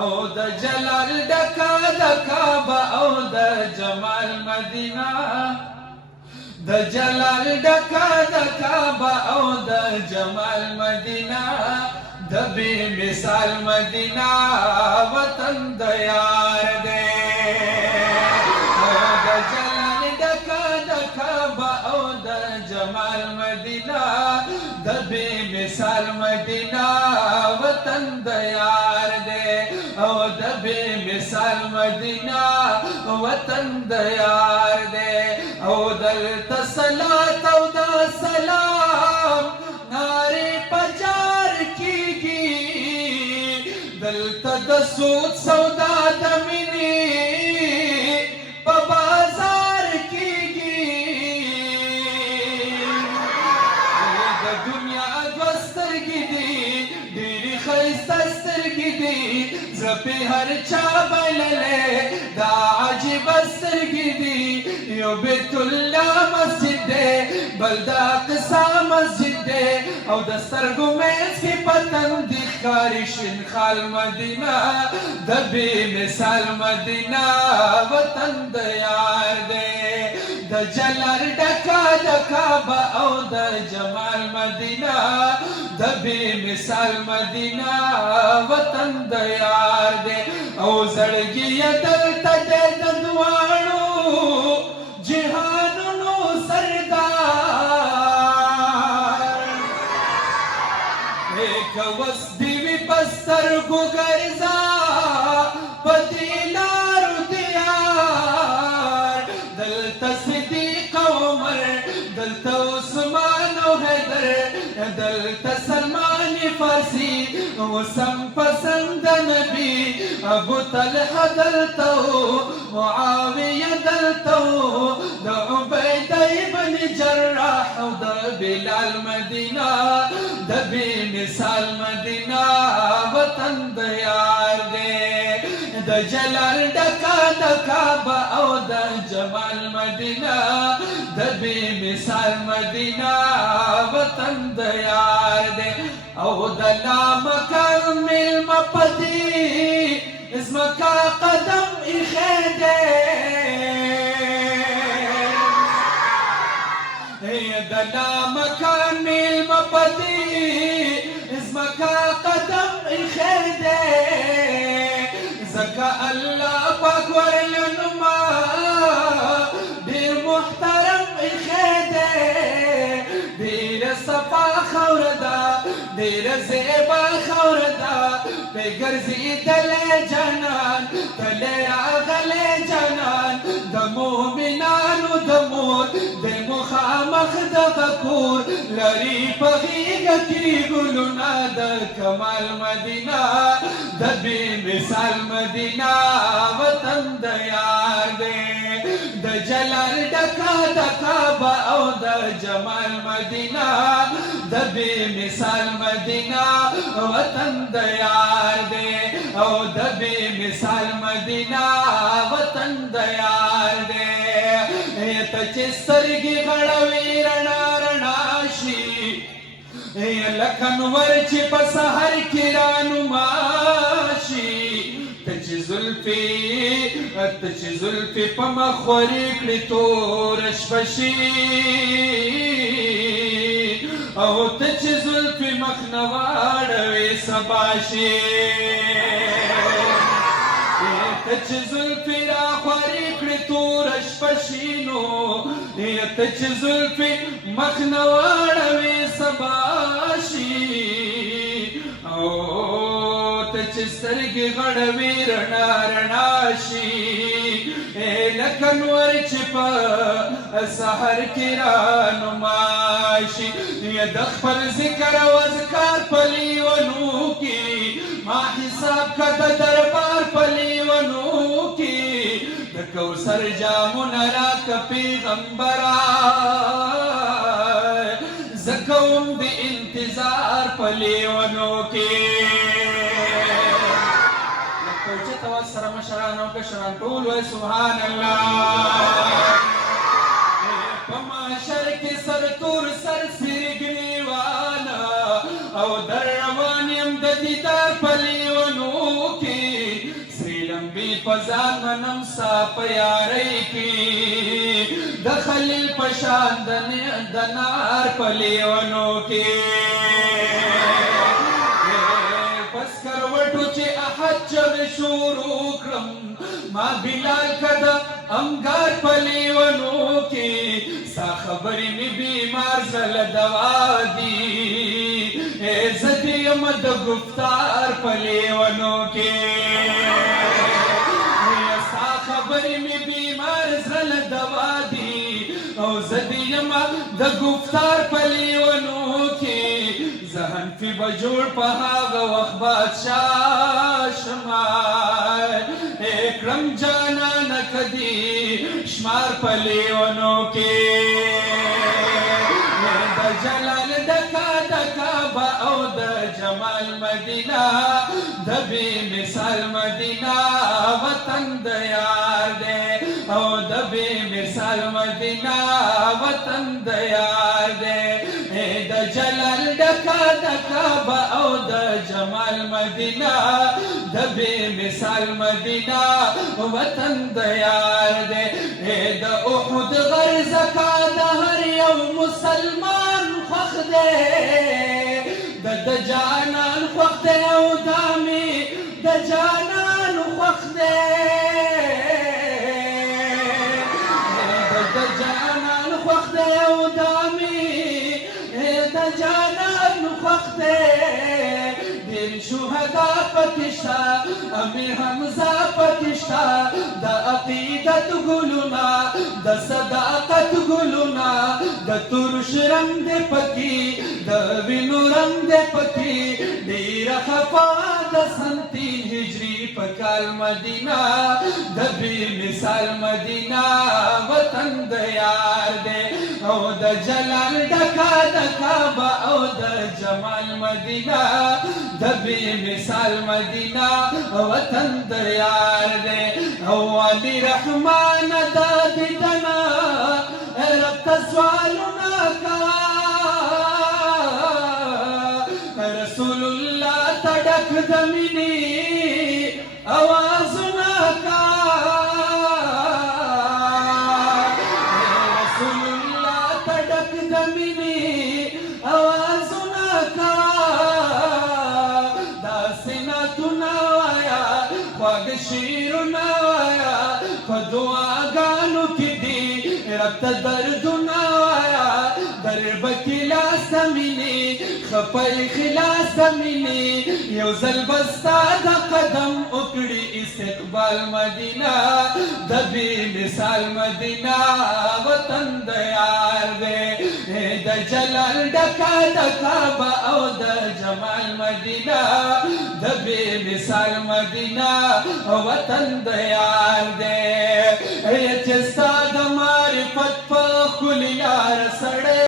او د جلال ډکا د کعبه او د جمال مدینه د جلال ډکا د کعبه او د جمال مدینه د بے مثال مدینه وطن د یار دی د جلال ډکا د کعبه او د جمال مدینه د بے مثال مدینه وطن د یار دی او د بے مثال مدینه وطن د یار دی او دلته صلات او د سلام نارې پجار کیږي دلته د سود سودا د مینې په بازار کیږي د دنیا دوه سترګې دي ډېرې ښایسته سترګې دي زه پې هر چا بللی دا عجیبه سترګې دي یو بیت الله مسجد دی بل د اقصی مسجد دی او د سترګو منځ کې پتنګ دي ښکاري شین خال مدینه د بې مثال مدینه وطن د یار دی د جلال ډکا د کعبه او د جمال مدینه د بې مثال مدینه وطن د یار دی او زړګي یې دلته دی د دواړو جهانونو سردار ایک وس دیوی پسترګو ګرځا په دې لارو دیار دلته صدیق عمر دلته عثمان او حیدر دلته سلمان فارسی وسم پسند نبی ابو طلحه دلته معاویه دلته د عبیده ابن جراح او د بلال مدینه د بې مثال مدینه وطن د یار دی د جلال ډکا د کعبه او د جمال مدینه د بې مثال مدینه وطن د یار دی او د لامکان مېلمه په دې ځمکه قدم ایښی دی د لامکان مېلمه په دې ځمکه قدم ایښی دی ځکه الله پاک ورلنما ډېر محترم ایښی دی ډېره صفا خاوره ده ډېره زیبا خاوره ده پرې ګرځېدلی جانان تللی راغلی جانان د مؤمنانو د مور د مخامخ دغه کور لري په غېږه کې ګلونه د کمال مدینه د بې مثال مدینه وطن د یار دی د جلال ډکا د کعبه او د جمال مدینه د بې مثال مدینه وطن د یار دی او د بې مثال مدینه وطن د یار دی ته چې سترګې غړوې رڼا رڼا شي لکه نور چې په سحر کې رانما شي ته چې زلفې په مخ ورې کړې توره شپه شي او ته چې زلفې مخ نه واړوې سبا شي ته چې زلفې راخورې کړې توره شپه شي نو ته چې زلفې مخ نه واړوې سبا شي او ته چې سترګې غړوې رڼا رڼا شي لکه نور چې په سحر کې رانما شي د خپل ذکر او اذکار په لیونو کې ما حساب که د دربار په لیونو کې د کوثر جامونه راکه پیغمبره زه کوم د انتظار په لیونو کې اوچت اواز سره مشران او کشران ټول وایي سبحان الله په محشر کې سر تور سر سرګریواله او در روان یم د دیدار په لیونو کې بی پزان منم سا پیاری کی د خلیل پشان د نار پلیونو کی پس کروټو چې احد چغې شروع کړم ما بلال کده امګار پلیونو کی ستا خبرې مې بیمار زله دوا دي زه دې یم د گفتار پلیونو کی ستا خبرې مې بیمار زله دوا دي او زه دې یم د گفتار پلیونو کی ذهن فی بجوړ په هغه وخت بادشاه شمار اکرم جانان کدی شمار پلیونو کې د جلال دکا دکا با او د جمال مدینه د بی مثال مدینه وطن د یار دی او د بی مثال مدینه وطن د یار دی د جلال دکا دکا با او د جمال مدینه د بی مثال مدینه وطن د یار دی د احد غرزکا د هر یو مسلمان خوښ دی د جانان خوښ دی او دامي د جانان خوښ دی د جانان خوښ دی او دامي د جانان خوښ دی ډېر شهدا پکې شته امیر حمزه پکې شته د عقیدت ګلونه د صداقت ګلونه د ترش رنګ دی پکې د وینو رنګ دی پکې ډېره خفا د سنتین هجري په کال مدینه د بې مثال مدینه وطن د یار دی او د جلال ډکا ډکا به او د جمال مدینه د بې مثال مدینه وطن د یار دی او علي رحمان د دیدنه رب ته سوالونه کوه رسول الله ته ډک د مینې اوازونه کوه رسول الله ته ډک د مینې اوازونه کوه داسې نعتونه وایه خواږه شعرونه وایه په دعاګانو کې دي رب ته دردونه وایه در به کې لاس مینې خپل خلاص مینې یو ځل به ستا د قدم وکړي استقبال مدینه د بې مثال مدینه وطن د یار دی د جلال ډکا ډکا به او د جمال مدینه د بې مثال مدینه وطن د یار دی